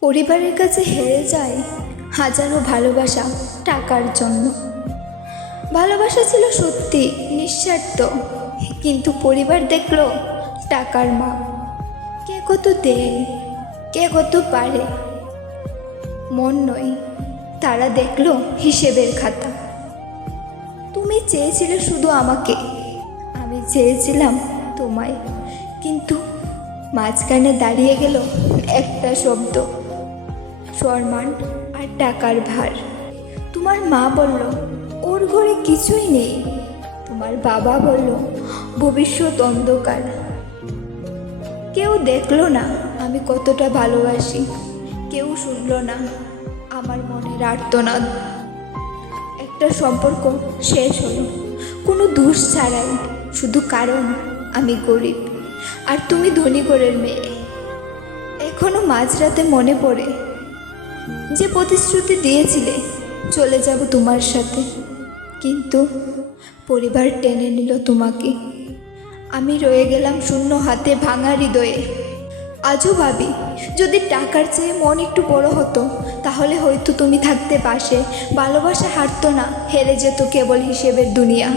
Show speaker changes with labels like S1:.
S1: পরিবারের কাছে হেরে যায় হাজারো ভালোবাসা টাকার জন্য। ভালোবাসা ছিল সত্যি, নিঃস্বার্থ। কিন্তু পরিবার দেখল টাকার মা কে কত দেয়, কে কত পারে? মন নয়, তারা দেখল হিসেবের খাতা। তুমি চেয়েছিলে শুধু আমাকে, আমি চেয়েছিলাম তোমায়। কিন্তু মাঝখানে দাঁড়িয়ে গেল একটা শব্দ। সম্মান আর টাকার ভার। তোমার মা বলল, ওর ঘরে কিছুই নেই। তোমার বাবা বলল, ভবিষ্যৎ অন্ধকার। কেউ দেখল না আমি কতটা ভালোবাসি। কেউ শুনলো না আমার মনের আর্তনাদ। একটা সম্পর্ক শেষ হলো। কোনো দোষ ছাড়াই। শুধু কারণ, আমি গরিব। আর তুমি ধনী ঘরের মেয়ে। এখনও মাঝরাতে মনে পড়ে যে প্রতিশ্রুতি দিয়েছিলে, চলে যাব তোমার সাথে। কিন্তু পরিবার টেনে নিল তোমাকে। আমি রয়ে গেলাম শূন্য হাতে ভাঙা হৃদয়ে। আজও ভাবি, যদি টাকার চেয়ে মন একটু বড় হতো, তাহলে হয়তো তুমি থাকতে পাশে। ভালোবাসা হারতো না, হেরে যেত কেবল হিসেবের দুনিয়া।